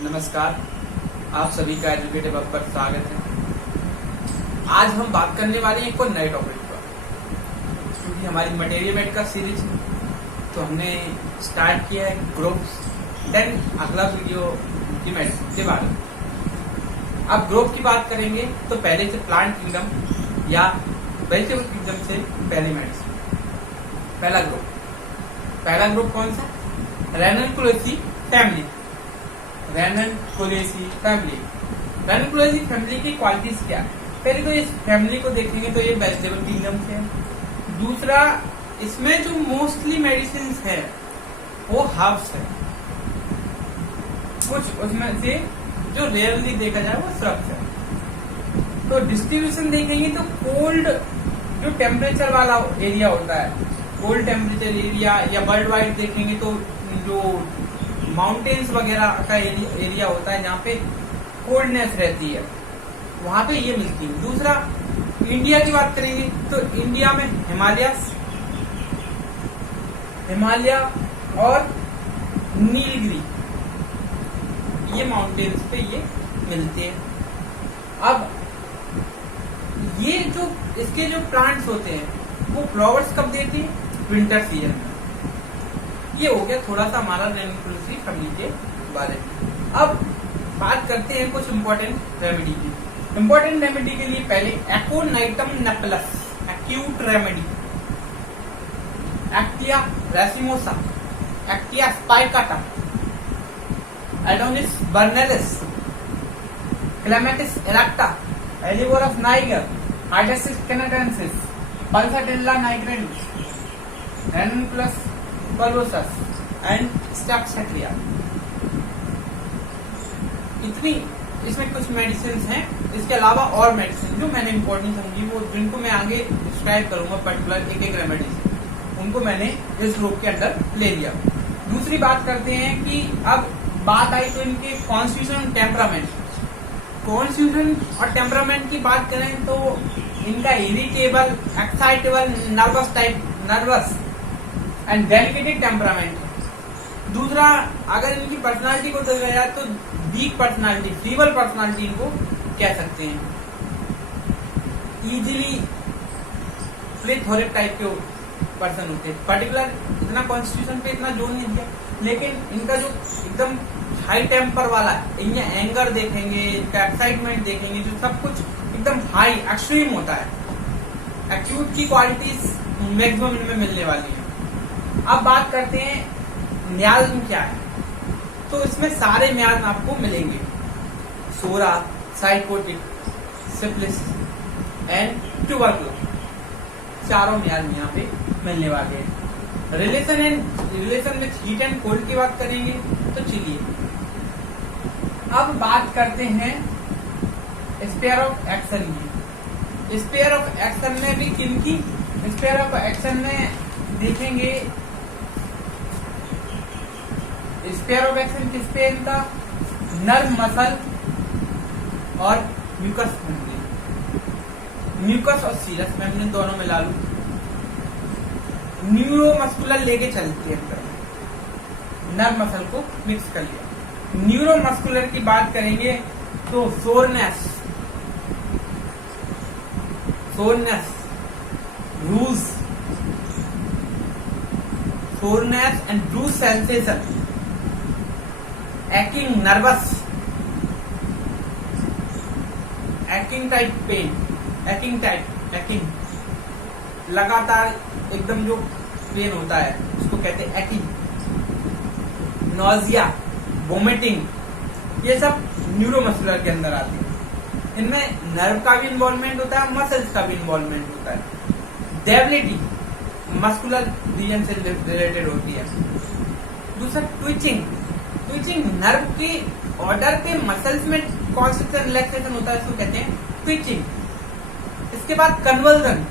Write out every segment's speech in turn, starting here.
नमस्कार, आप सभी का एजुकेटिव हब पर स्वागत है। आज हम बात करने वाले हैं एक और नए टॉपिक पर, क्योंकि हमारी मटेरियल मेट का सीरीज तो हमने स्टार्ट किया है ग्रोव्स। देन अगला वीडियो मेडिसिन के बारे में। अब ग्रोव की बात करेंगे तो पहले से प्लांट किंगडम या वेजिटेबल किंगडम से पहले मेडिसिन। पहला ग्रुप कौन सा? रेननकुलेसी फैमिली। रेननकुलेसी फैमिली की क्वालिटीज क्या है? पहले तो इस फैमिली को देखेंगे तो ये वेजिटेबल किंगडम से है। दूसरा, इसमें जो मोस्टली मेडिसिन है वो हर्ब्स है। कुछ उसमें से जो रेयरली देखा जाए वो श्रब्स है। तो डिस्ट्रीब्यूशन देखेंगे तो कोल्ड जो टेम्परेचर वाला एरिया होता है, कोल्ड टेम्परेचर एरिया, या वर्ल्ड वाइड देखेंगे तो जो माउंटेन्स वगैरह का एरिया होता है जहाँ पे कोल्डनेस रहती है, वहां पे ये मिलती है। दूसरा, इंडिया की बात करेंगे तो इंडिया में हिमालय और नीलगिरी, ये माउंटेन्स पे ये मिलते हैं। अब ये जो इसके जो प्लांट्स होते हैं वो फ्लावर्स कब देती है? विंटर सीजन में। ये हो गया थोड़ा सा हमारा रेननकुलेसी फैमिली के बारे में। अब बात करते हैं कुछ इम्पोर्टेंट रेमेडी की। इम्पोर्टेंट रेमेडी के लिए पहले aconitum napellus acute remedy, actaea racemosa, actaea spicata, adonis vernalis, clematis erecta, helleborus niger, हाइडेसिस canadensis, pulsatilla nigricans, ranunculus bulbosus and staphysagria. इतनी इसमें कुछ मेडिसिन हैं। इसके अलावा और मेडिसिन जो मैंने इम्पोर्टेंट समझी, वो जिनको मैं आगे डिस्क्राइब करूंगा पर्टिकुलर एक रेमेडीज, उनको मैंने इस ग्रुप के अंदर ले लिया। दूसरी बात करते हैं कि अब बात आई तो इनके कॉन्स्टिट्यूशन, टेम्परामेंट। कॉन्स्टिट्यूशन और टेम्परामेंट की बात करें तो इनका irritable, excitable, nervous and delicated temperament. दूसरा, अगर इनकी पर्सनालिटी को देखा जाए तो वीक पर्सनालिटी, फीबल पर्सनालिटी इनको कह सकते हैं। इजीली प्लेथोरिक टाइप के पर्सन होते हैं। पर्टिकुलर इतना कॉन्स्टिट्यूशन पे इतना जोर नहीं दिया, लेकिन इनका जो एकदम हाई टेम्पर वाला है, इनका एंगर देखेंगे, इनका एक्साइटमेंट देखेंगे, जो सब कुछ एकदम हाई एक्सट्रीम होता है। एक्यूट की क्वालिटीज मैक्सिमम इनमें मिलने वाली है। अब बात करते हैं म्याज्म क्या है। तो इसमें सारे म्याज्म आपको मिलेंगे, सोरा, साइकोटिक, सिफिलिस एंड ट्यूबरकुलोसिस, चारों म्याज्म यहाँ पे मिलने वाले हैं। Relation with heat and cold की बात करेंगे तो चलिए अब बात करते हैं स्पेयर ऑफ एक्शन की। स्पेयर ऑफ एक्शन में भी किनकी? स्पेयर ऑफ एक्शन में देखेंगे स्पेयर ऑफ एक्शन किस पे? इनका नर्व मसल और म्यूकस मेम्ब्रेन, म्यूकस और सीरस मेम्ब्रेन दोनों में ला लू। न्यूरोमस्कुलर लेके चलती है अंदर, नर्व मसल को मिक्स कर लिया। न्यूरोमस्कुलर की बात करेंगे तो soreness, rouge, soreness and rouge sensation, acting nervous, acting type pain, acting लगातार एकदम जो पेन होता है उसको कहते हैं एक्टिंग, नोजिया, वोमिटिंग, ये सब न्यूरोमस्कुलर के अंदर आते हैं। इनमें नर्व का भी इन्वॉल्वमेंट होता है, मसल्स का भी इन्वॉल्वमेंट होता है। डेबिलिटी मस्कुलर रीजन से रिलेटेड होती है। दूसरा, ट्विचिंग नर्व के ऑर्डर पे मसल्स में कॉन्स्टेंट रिलैक्सेशन होता है, इसको कहते हैं ट्विचिंग। इसके बाद कन्वर्जन,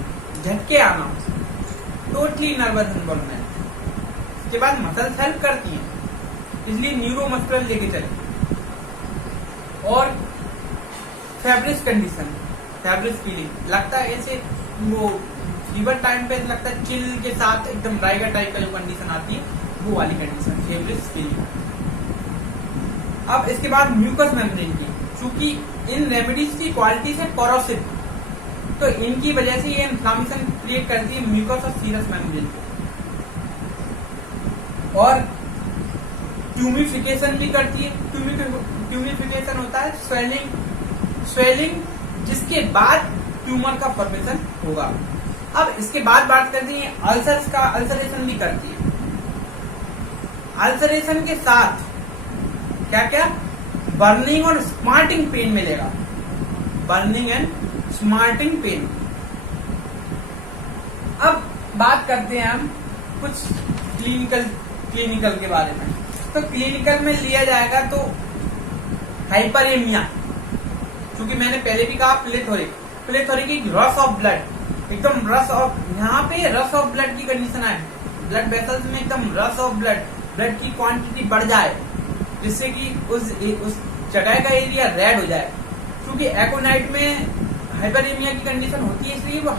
झटके आना, टोटली नर्वस इन्वॉल्वमेंट। इसके बाद मसल्स हेल्प करती हैं, इसलिए न्यूरोमस्कुलर लेके चले। और फेब्रिस कंडीशन, फेब्रिस फीलिंग, लगता है ऐसे वो फीवर टाइम पे लगता है चिल के साथ एकदम राइगर टाइप का जो कंडीशन आती है वो वाली कंडीशन फेब्रिस फीलिंग। अब इसके बाद म्यूकस मेम्ब्रेन की, चूंकि इन रेमेडीज की क्वालिटी है कोरोसिव, तो इनकी वजह से ये इन्फ्लामेशन क्रिएट करती है म्यूकस और सीरस मेम्ब्रेन को, और ट्यूमिफिकेशन भी करती है। ट्यूमिफिकेशन होता है स्वेलिंग जिसके बाद ट्यूमर का फॉर्मेशन होगा। अब इसके बाद बात करते हैं अल्सर्स का, अल्सरेशन भी करती है। अल्सरेशन के साथ क्या क्या, बर्निंग और स्मार्टिंग पेन मिलेगा, बर्निंग एंड स्मार्टिंग पेन। अब बात करते हैं हम कुछ क्लिनिकल के बारे में। तो क्लिनिकल में लिया जाएगा तो हाइपरेमिया, क्योंकि मैंने पहले भी कहा प्लेथोरिक रश ऑफ ब्लड, एकदम रश ऑफ, यहाँ पे रश ऑफ ब्लड की कंडीशन है, ब्लड वेसल्स में एकदम रश ऑफ ब्लड की क्वांटिटी बढ़ जाए, जिससे कि उस जगह का एरिया रेड हो जाए। क्योंकि एकोनाइट में हाइपरेमिया की कंडीशन होती है, इसलिए वो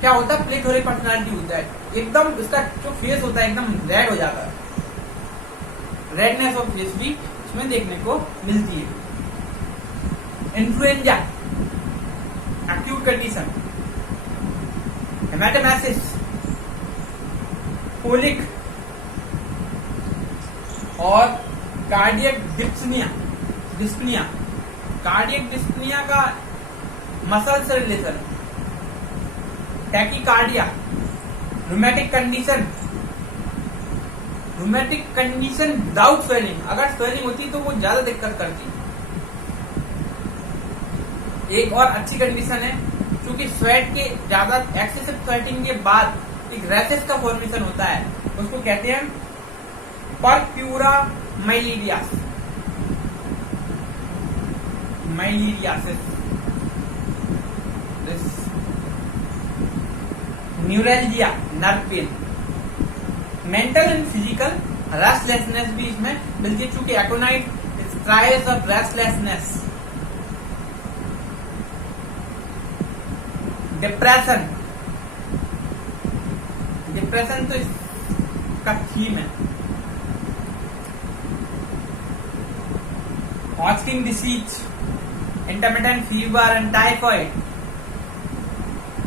क्या होता है, प्लेथोरिक पर्सनालिटी होता है, एकदम उसका जो फेस होता है एकदम रेड हो जाता है, रेडनेस ऑफ फेस भी उसमें देखने को मिलती है। इन्फ्लुएंजा एक्यूट कंडीशन, हेमाटोमेसिस, कोलिक और कार्डियक डिस्पनिया। कार्डियक डिस्पनिया का मसल से relation, tachycardia, rheumatic condition without swelling, अगर स्वेलिंग होती तो वो ज्यादा दिक्कत करती। एक और अच्छी कंडीशन है, क्योंकि स्वेट के ज्यादा एक्सेसिव स्वेटिंग के बाद एक रैशेस का फॉर्मेशन होता है, उसको कहते हैं परप्यूरा माइलिडियासिस। Neuralgia, nerve pain, mental and physical restlessness भी इसमें मिलती है, चूंकि aconite thrives off restlessness. Depression तो इसका थीम है। Hot skin disease, intermittent fever and typhoid,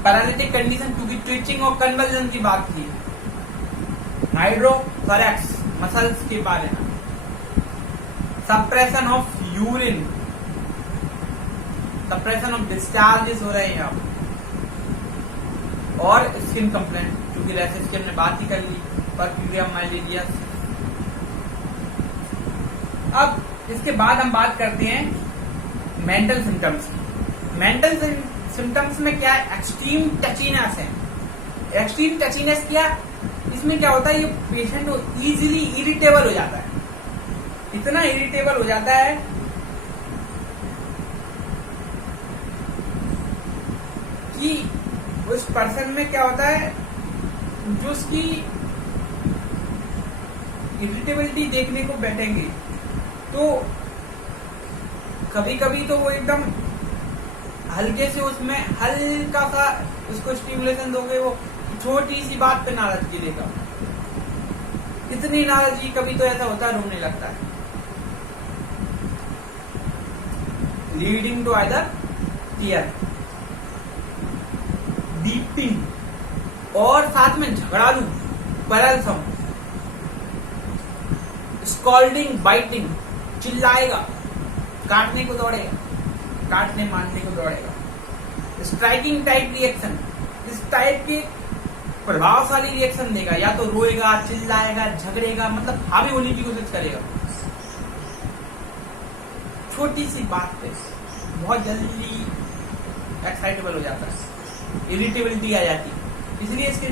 paralytic condition, क्योंकि ट्विचिंग और कन्वर्जन की बात थी। हाइड्रोथोरैक्स, मसल्स के बारे में। Suppression of urine, suppression of discharges हो रहे हैं अब, और स्किन कंप्लेंट, क्योंकि रैशेस की हमने बात ही कर ली, परप्यूरिया माइलिडियासिस। अब इसके बाद हम बात करते हैं मेंटल सिम्टम्स की। मेंटल सिम्टम्स में क्या है, एक्सट्रीम टचीनेस है। एक्सट्रीम टचीनेस क्या, इसमें क्या होता है, ये पेशेंट इजीली इरिटेबल हो जाता है, इतना इरिटेबल हो जाता है कि उस पर्सन में क्या होता है, जो उसकी इरिटेबिलिटी देखने को बैठेंगे तो कभी कभी तो वो एकदम हल्के से उसमें हल्का सा उसको स्टिमुलेशन दोगे, वो छोटी सी बात पे नाराजगी देगा, इतनी नाराजगी, कभी तो ऐसा होता है रोने लगता है, leading to either tear, weeping, और साथ में झगड़ालू, पैरलसम, स्कॉल्डिंग, बाइटिंग, चिल्लाएगा, काटने को दौड़ेगा, काटने मारने को दौड़ेगा। स्ट्राइकिंग टाइप रिएक्शन, इस टाइप के प्रभावशाली रिएक्शन देगा, या तो रोएगा, चिल्लाएगा, झगड़ेगा, मतलब हावी होने की कोशिश करेगा, छोटी सी बात पे बहुत जल्दी एक्साइटेबल हो जाता है, इरिटेबिलिटी आ जाती है। इसलिए इसके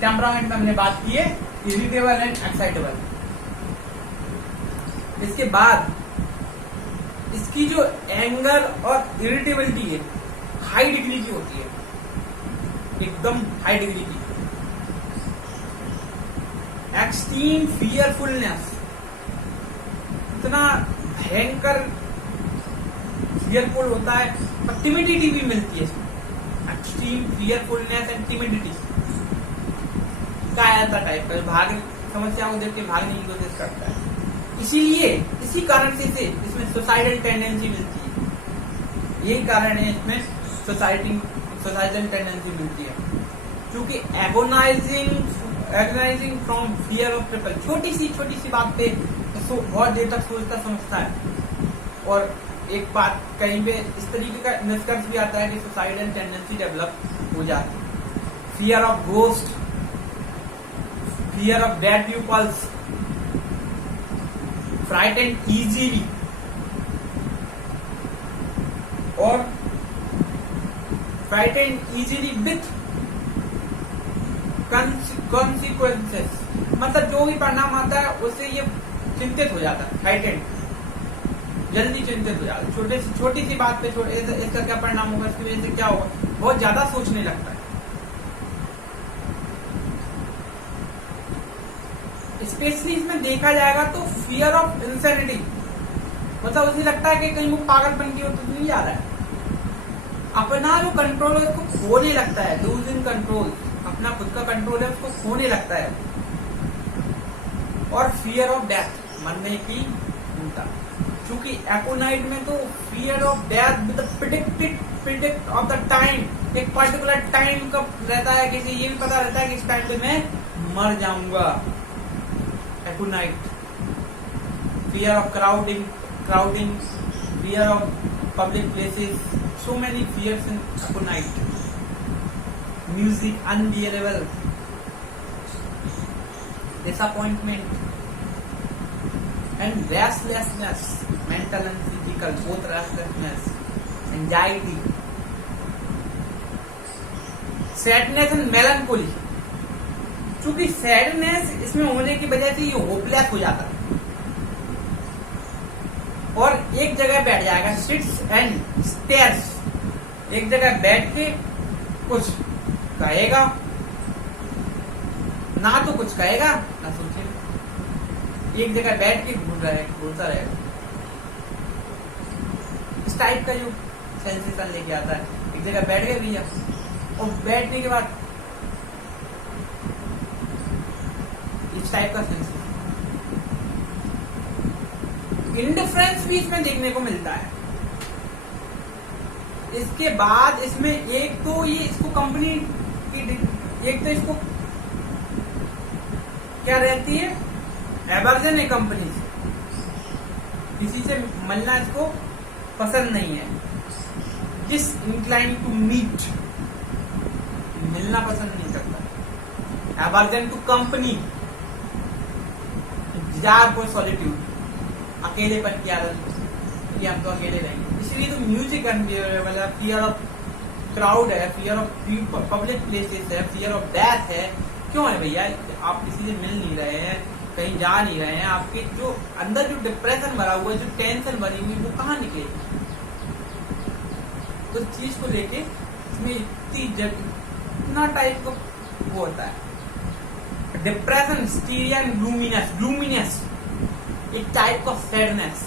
टेम्परामेंट में हमने बात की है, इरिटेबल एंड एक्साइटेबल। इसके बाद इसकी जो एंगर और इरिटेबिलिटी है हाई डिग्री की होती है, एकदम हाई डिग्री की। एक्सट्रीम फियरफुलनेस, इतना भयंकर फियरफुल होता है, और टिमिडिटी भी मिलती है इसमें। एक्सट्रीम फियरफुलनेस एंड टिमिडिटी, कायरता टाइप का, समस्या को देख के भागने की कोशिश करता है। इसीलिए इसी कारण से इसे इसमें सुसाइडल टेंडेंसी मिलती है। यही कारण है इसमें सुसाइडल टेंडेंसी मिलती है, क्योंकि agonising from fear of triple, छोटी सी बात पे बहुत देर तक सोचता समझता है। और एक बात कहीं पे इस तरीके का निष्कर्ष भी आता है कि सुसाइडल टेंडेंसी डेवलप हो जाती है। Fear of ghost, fear of dead peoples, frightened easily, और फ्राइटेंड इजीली विथ कॉन्सिक्वेंसेस, मतलब जो भी परिणाम आता है उससे ये चिंतित हो जाता है, फ्राइटेंड, जल्दी चिंतित हो जाता है। छोटी सी बात पे इसका क्या परिणाम होगा, इसकी वजह से क्या होगा, बहुत ज्यादा सोचने लगता है। स्पेशली इसमें देखा जाएगा तो फियर ऑफ इंसैनिटी, मतलब उसे लगता है कि कहीं वो पागलपन की ओर तो नहीं जा रहा है, अपना जो कंट्रोल है उसको खोने लगता है, लूजिंग कंट्रोल, अपना खुद का कंट्रोल है उसको खोने लगता है। और फियर ऑफ डेथ, मरने की चिंता, क्योंकि एकोनाइट में तो fear of death with predict of the time, एक पर्टिकुलर टाइम कब रहता है, किसी ये भी पता रहता है कि इस टाइम पे मैं मर जाऊंगा। Aconite, fear of crowding, fear of public places, so many fears in aconite. Music unbearable, disappointment and restlessness, mental and physical, both restlessness, anxiety, sadness and melancholy. चूंकि सैडनेस इसमें होने की वजह से ये होपलेस हो जाता है और एक जगह बैठ जाएगा, सिट्स एंड स्टेयर्स, एक जगह बैठ के कुछ कहेगा ना, तो कुछ कहेगा ना सोचेगा, एक जगह बैठ के घूरता रहेगा। इस टाइप का जो सेंसेशन लेके आता है, एक जगह बैठ गए भैया, और बैठने के बाद इस टाइप का सेंसेशन, इंडिफरेंस भी इसमें देखने को मिलता है। इसके बाद इसमें एक तो ये इसको कंपनी की, एक तो इसको क्या रहती है, एवर्जन है कंपनी से, किसी से मिलना इसको पसंद नहीं है, डिस इंक्लाइन टू मीट, मिलना पसंद नहीं करता। Aversion to company, desire for solitude, अकेलेपन की आदत, कि हम तो अकेले रहेंगे, इसलिए तो म्यूजिक अनबियरेबल है, फियर ऑफ क्राउड है, फियर ऑफ पब्लिक प्लेसेस है, फियर ऑफ डेथ है। क्यों है भैया, आप किसी से मिल नहीं रहे हैं, कहीं जा नहीं रहे हैं, आपके जो अंदर जो डिप्रेशन भरा हुआ है, जो टेंशन भरी हुई, वो कहाँ निकलेगी? तो चीज को लेके इसमें इतना टाइप का वो होता है, डिप्रेशन, हिस्टीरिया एंड ग्लूमीनेस, एक टाइप ऑफ सैडनेस,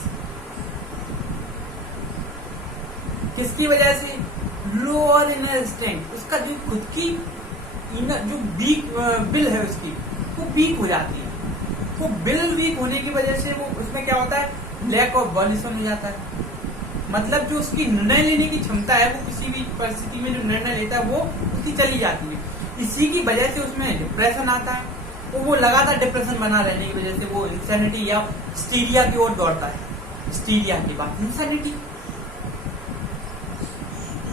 किसकी वजह से, लोअर इनर स्ट्रेंथ, उसका जो खुद की जो बिल है उसकी वो वीक हो जाती है। वो बिल वीक होने की वजह से वो उसमें क्या होता है, लैक ऑफ वॉल्यूशन हो जाता है, मतलब जो उसकी निर्णय लेने की क्षमता है, वो किसी भी परिस्थिति में जो निर्णय लेता है वो उसकी चली जाती है। इसी की वजह से उसमें डिप्रेशन आता है, तो वो लगातार डिप्रेशन बना रहने की वजह से वो इंसैनिटी या हिस्टीरिया की ओर दौड़ता है। हिस्टीरिया के बाद इंसैनिटी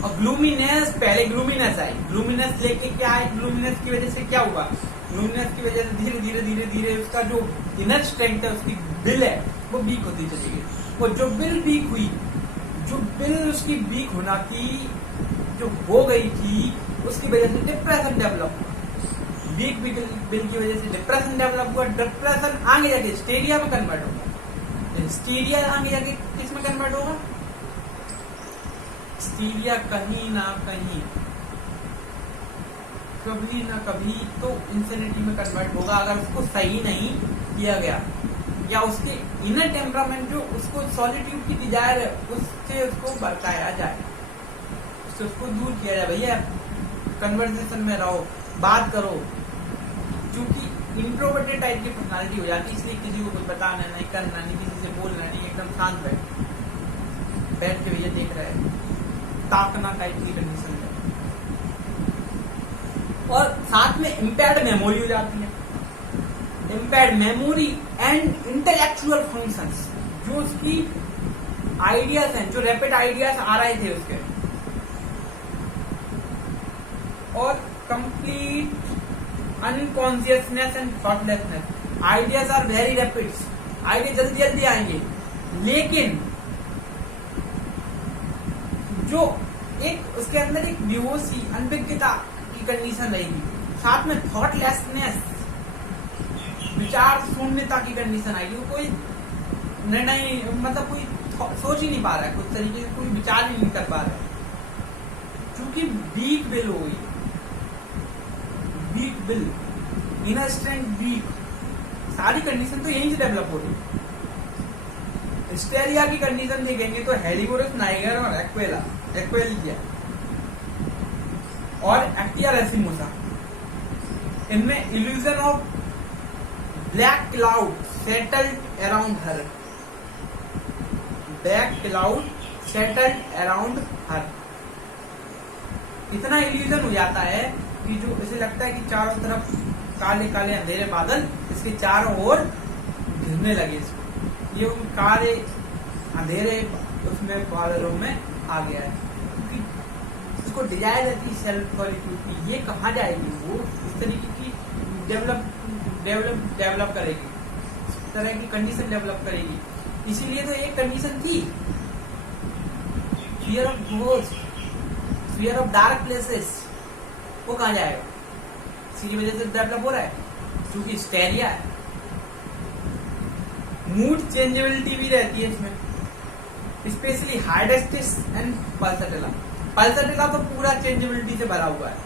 और ग्लूमीनेस, पहले ग्लूमीनेस आई, ग्लूमीनेस लेके क्या है, ग्लूमीनेस की वजह से क्या हुआ, ग्लूमीनेस की वजह से धीरे धीरे धीरे धीरे उसका जो इनर स्ट्रेंथ है, उसकी बिल है, वो वीक होती चली गई। और जो बिल वीक हुई, जो बिल उसकी वीक होना थी, जो हो गई थी, उसकी वजह से डिप्रेशन डेवलप हुआ। वीक बिल की वजह से डिप्रेशन डेवलप हुआ, डिप्रेशन आगे जाके हिस्टीरिया में कन्वर्ट होगा, हिस्टीरिया आगे जाके किस में कन्वर्ट होगा, हिस्टीरिया कहीं ना कहीं कभी ना कभी तो इंसैनिटी में कन्वर्ट होगा, अगर उसको सही नहीं किया गया, या उसके इनर टेम्परामेंट जो उसको सॉलिट्यूड की डिजायर है उससे उसको बरकाया जाए, उससे उसको दूर किया जाए। भैया कन्वर्सेशन में रहो, बात करो, क्योंकि इंट्रोवर्टेड टाइप की पर्सनालिटी हो जाती है, इसलिए किसी को कुछ बताना नहीं, करना नहीं, किसी से बोलना नहीं, एकदम शांत बैठ के भैया देख रहा है, ताकना टाइप की कंडीशन है। और साथ में इम्पेयर्ड मेमोरी हो जाती है, impaired memory and intellectual functions, जो उसकी आइडियाज हैं, जो रैपिड आइडियाज आ रहे थे उसके, और complete unconsciousness and thoughtlessness. Ideas are very rapid, idea जल्दी जल्दी आएंगे, लेकिन जो एक उसके अंदर एक बेहोशी, अनभिज्ञता की कंडीशन रहेगी, साथ में थॉटलेसनेस, विचार शून्यता की कंडीशन आएगी। वो कोई निर्णय, मतलब कोई सोच ही नहीं पा रहा है, कुछ तरीके से कोई विचार ही नहीं कर पा रहा है, क्योंकि वीक विल हो गई, weak will, inner strength weak, सारी कंडीशन तो यहीं से डेवलप हो रही है। हिस्टेरिया की कंडीशन देखेंगे तो हेलिगोरस, नाइगर और एक्वेलिया और एक्टिया रेसिमोसा, इनमें illusion of black cloud settled around her, black cloud settled around her, इतना इल्यूजन हो जाता है कि जो इसे लगता है कि चारों तरफ काले काले अंधेरे बादल इसके चारों ओर घिरने लगे इसको, ये उन काले अंधेरे उसमें बादलों में आ गया है, क्योंकि इसको डिजायर रहती है सेल्फ सॉलिट्यूड की, ये कहाँ जाएगी, वो इस तरीके की डेवलप करेगी, इस तरह की कंडीशन डेवलप करेगी। इसीलिए तो एक कंडीशन थी, fear of ghost, fear of dark places, वो कहाँ जाएगा, इसी वजह से डेवलप हो रहा है, क्योंकि हिस्टेरिया है। मूड चेंजेबिलिटी भी रहती है इसमें, स्पेशली हाइडेस्टिस एंड पल्सटिला। पल्सटिला तो पूरा चेंजेबिलिटी से भरा हुआ है,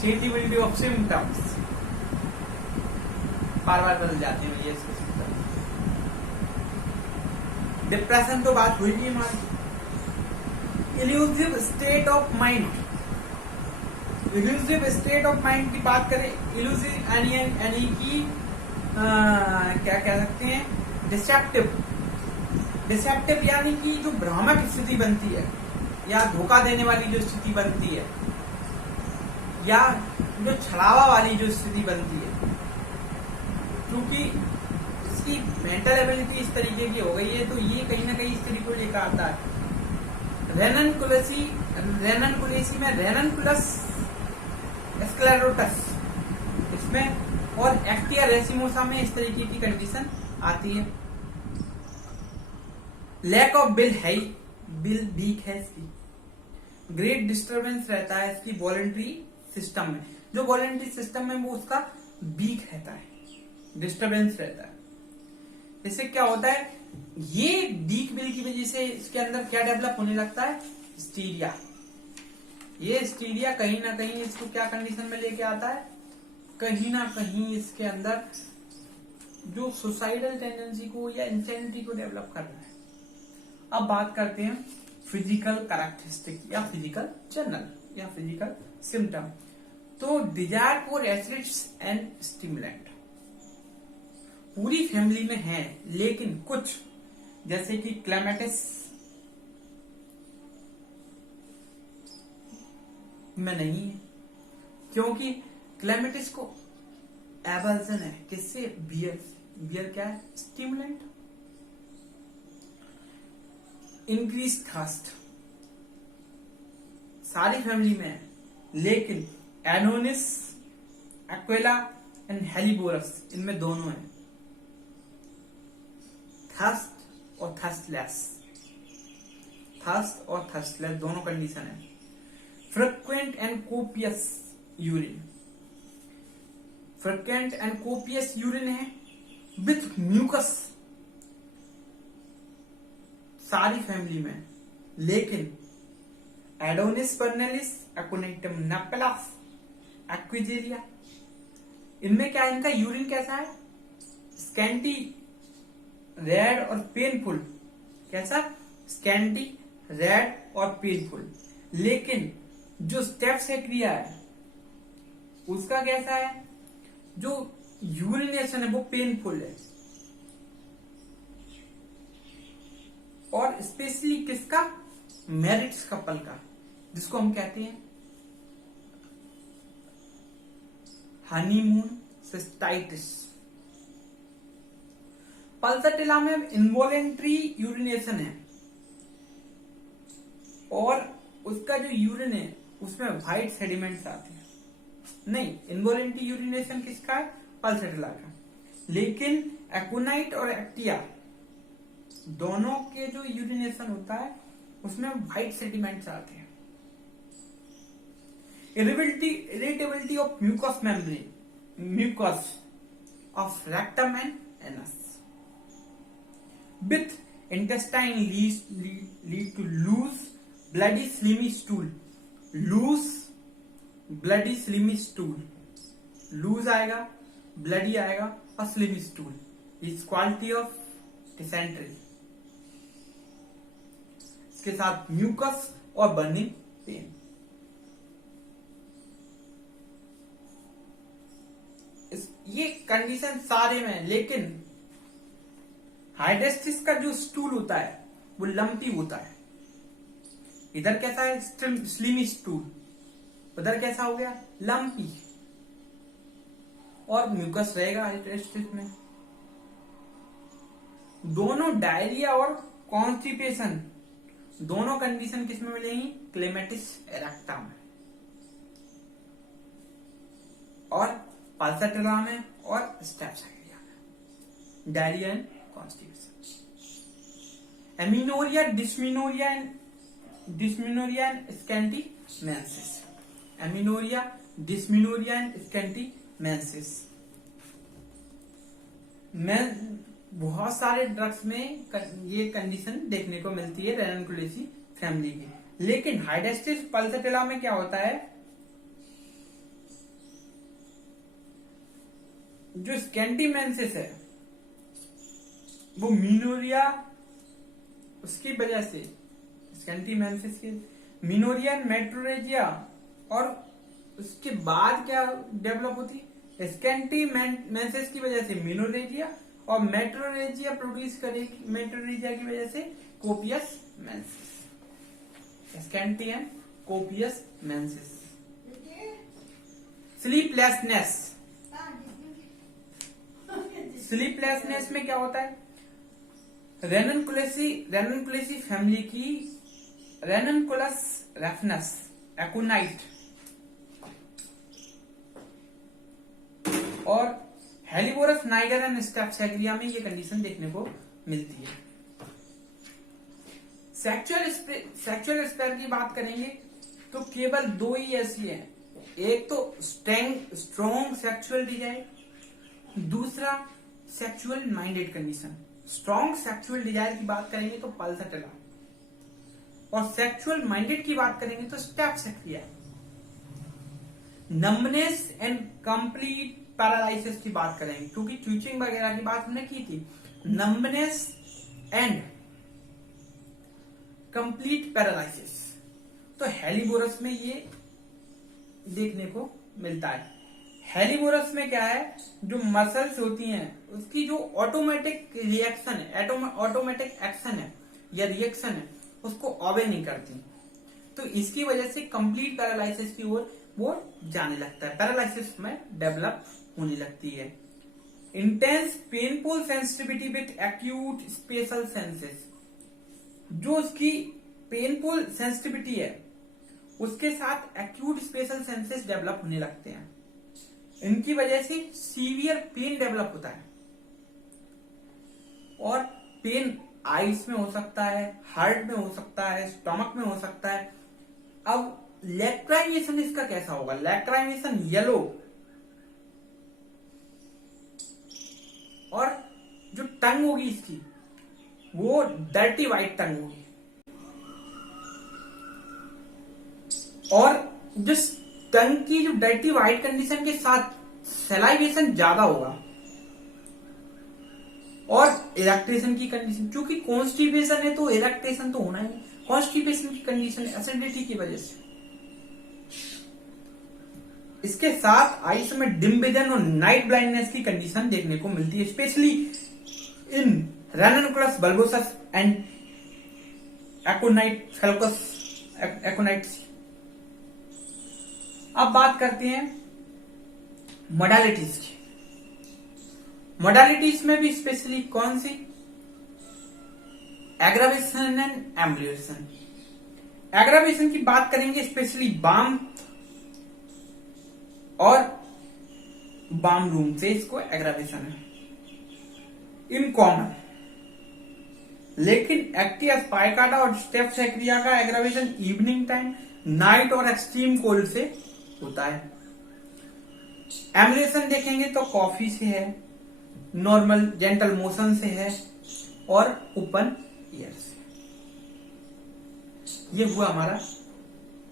चेंजेबिलिटी ऑफ सिम्टम्स, बार बार बदल जाते हैं ये इसके सिम्टम्स। डिप्रेशन तो बात हुई नहीं हमारी। Elusive state of mind, elusive state of mind की बात करें, इल्यूसिव यानी कि क्या कह सकते हैं, डिसेप्टिव, डिसेप्टिव यानी कि जो भ्रामक स्थिति बनती है, या धोखा देने वाली जो स्थिति बनती है, या जो छलावा वाली जो स्थिति बनती है, क्योंकि इसकी मेंटल एबिलिटी इस तरीके की हो गई है, तो ये कहीं ना कहीं इस तरीके को लेकर आता है। रेननकुलेसी में रेननकुलस स्क्लेरोटस इसमें, और एक्टिया रेसिमोसा में इस तरीके की कंडीशन आती है। लैक ऑफ बिल वीक है इसकी, ग्रेट डिस्टर्बेंस रहता है इसकी वॉलंटरी सिस्टम में, जो वॉलंटरी सिस्टम में वो उसका वीक रहता है, डिस्टर्बेंस रहता है। इससे क्या होता है, ये वीक बिल की वजह से इसके अंदर क्या डेवलप होने लगता है, हिस्टीरिया। ये हिस्टीरिया कहीं ना कहीं इसको क्या कंडीशन में लेके आता है, कहीं ना कहीं इसके अंदर जो सुसाइडल टेंडेंसी को या इंसेनिटी को डेवलप कर रहा है। अब बात करते हैं फिजिकल कैरेक्टरिस्टिक या फिजिकल जर्नल या फिजिकल सिम्टम। तो desire for acids and stimulant पूरी फैमिली में है, लेकिन कुछ जैसे कि क्लेमेटिस में नहीं है, क्योंकि क्लेमेटिस को एवर्जन है किससे, बियर से। बियर क्या है, स्टिमुलेंट। इंक्रीज थर्स्ट सारी फैमिली में है, लेकिन एनोनिस, एक्वेला एंड हेलिबोरस इनमें दोनों है, थर्स्ट और थर्स्टलेस, थर्स्ट और थर्स्टलेस दोनों कंडीशन है। Frequent and copious urine, frequent and copious urine है विथ म्यूकस सारी फैमिली में, लेकिन एडोनिस पर्नेलिस, एक्विनेटम नेपेलस, एक्विजेरिया इनमें क्या है, इनका यूरिन कैसा है, स्कैंटी, रेड और पेनफुल। कैसा, स्कैंटी, रेड और पेनफुल। लेकिन जो स्टेप्स है क्रिया है उसका कैसा है, जो यूरिनेशन है वो पेनफुल है, और स्पेशली किसका, मैरिड कपल का, जिसको हम कहते हैं हनीमून सिस्टाइटिस। पल्सटिला में इनवॉलेंट्री यूरिनेशन है, और उसका जो यूरिन है उसमें व्हाइट सेडिमेंट्स आते हैं। नहीं, इनवॉलेंट्री यूरिनेशन किसका है, पल्सटिला का। लेकिन एक्विनाइट और एक्टिया दोनों के जो यूरिनेशन होता है उसमें व्हाइट सेडिमेंट्स आते हैं। Irritability of mucous membrane, mucous of rectum and anus with intestine lead to loose bloody slimy stool, loose bloody slimy stool, loose आएगा, bloody आएगा और slimy stool is quality of dysentery। इसके साथ mucus और burning pain. ये condition सारे में, लेकिन हाइड्रेस्टिस का जो स्टूल होता है वो लंपी होता है। इधर कैसा है, स्लिमी स्टूल, उधर कैसा हो गया, लंपी, और म्यूकस रहेगा हाइड्रेस्टिस में। दोनों डायरिया और कॉन्स्टिपेशन दोनों कंडीशन किसमें मिलेंगी, क्लेमेटिस एरेक्टा में और पल्सटिला में और स्टेप्साइडिया में, diarrhoea and constipation. Amenorrhoea, dysmenorrhoea and scanty menses, amenorrhoea, dysmenorrhoea and scanty menses में बहुत सारे ड्रग्स में ये कंडीशन देखने को मिलती है रेनकुलेसी फैमिली की। लेकिन हाइड्रेस्टिस पल्सटिला में क्या होता है, जो स्कैंटी मेंसेस है वो मीनोरिया, उसकी वजह से स्कैंटी मेंसेस की मीनोरिया मेट्रोरेजिया, और उसके बाद क्या डेवलप होती है, स्कैंटी मेंसेस की वजह से मीनोरेजिया, और मेट्रोरेजिया प्रोड्यूस करेगी मेट्रोरेजिया की वजह से copious menses, scanty and copious menses. Sleeplessness, sleeplessness में क्या होता है, रेननकुलेसी फैमिली की रेननकुलस रेफनस, एक्विनाइट और हेलिबोरस नाइगर एंड स्टेप्साइडिया में ये कंडीशन देखने को मिलती है। सेक्सुअल स्पेयर की बात करेंगे तो केवल दो ही ऐसी है, एक तो स्ट्रॉन्ग सेक्सुअल डिजायर, दूसरा sexual minded condition. Strong sexual desire की बात करेंगे तो पल्सटिला, और सेक्सुअल माइंडेड की बात करेंगे तो स्टेप्साइडिया। नंबनेस एंड कंप्लीट पैरालाइसिस की बात करेंगे, क्योंकि ट्विचिंग वगैरह की बात हमने की थी। नंबनेस एंड कंप्लीट पैरालाइसिस तो हेलिबोरस में ये देखने को मिलता है। हेलिबोरस में क्या है, जो मसल्स होती हैं उसकी जो ऑटोमेटिक रिएक्शन है, ऑटोमेटिक एक्शन है या रिएक्शन है, उसको ऑबे नहीं करती, तो इसकी वजह से कंप्लीट पैरालाइसिस की ओर वो जाने लगता है, पैरालाइसिस में डेवलप होने लगती है। Intense painful sensitivity with acute special senses, जो उसकी पेनफुल सेंसिटिविटी है उसके साथ एक्यूट स्पेशल सेंसेस डेवलप होने लगते हैं। इनकी वजह से सीवियर पेन डेवलप होता है, और पेन आईज में हो सकता है, हार्ट में हो सकता है, स्टमक में हो सकता है। अब लैक्राइमेशन इसका कैसा होगा, लैक्राइमेशन येलो, और जो टंग होगी इसकी वो डर्टी व्हाइट टंग होगी, और जिस टंग की जो डर्टी व्हाइट कंडीशन के साथ सलाइवेशन ज्यादा होगा, और इरेक्टेशन की कंडीशन, क्योंकि कॉन्स्टिपेशन है तो इरेक्टेशन तो होना ही, कॉन्स्टिपेशन की कंडीशन एसिडिटी की वजह से। इसके साथ आइस में डिम विजन और नाइट ब्लाइंडनेस की कंडीशन देखने को मिलती है, स्पेशली इन रैननकुलस बल्बोसस एंड एकोनाइट्स। अब बात करते हैं मोडालिटीज की। मोडालिटीज में भी स्पेशली कौन सी? Aggravation and ambulation. एग्रावेशन की बात करेंगे, स्पेशली बाम और बाम रूम से इसको एग्रावेशन है इन कॉमन। लेकिन एक्टिया स्पाइकाटा और स्टेप्स एक्रिया का एग्रावेशन इवनिंग टाइम, नाइट और एक्सट्रीम कोल्ड से होता है। एम्बुलेशन देखेंगे तो कॉफी से है, नॉर्मल जेंटल मोशन से है और ओपन ईयर से। ये हुआ हमारा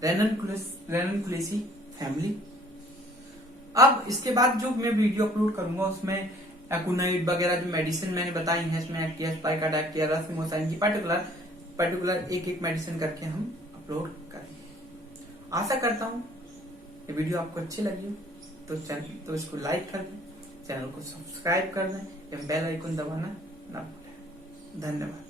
रैननकुलेसी फैमिली। अब इसके बाद जो मैं वीडियो अपलोड करूंगा उसमें एकोनाइट वगैरह जो मेडिसिन मैंने बताई हैं, इसमें एक्टिया स्पाइकाटा, एक्टिया रस्मोसाइन की पर्टिकुलर एक एक मेडिसिन करके हम अपलोड करेंगे। आशा करता हूं ये वीडियो आपको अच्छी लगी तो इसको लाइक कर दें, चैनल को सब्सक्राइब कर दें या बेल आइकन दबाना ना भूलें। धन्यवाद।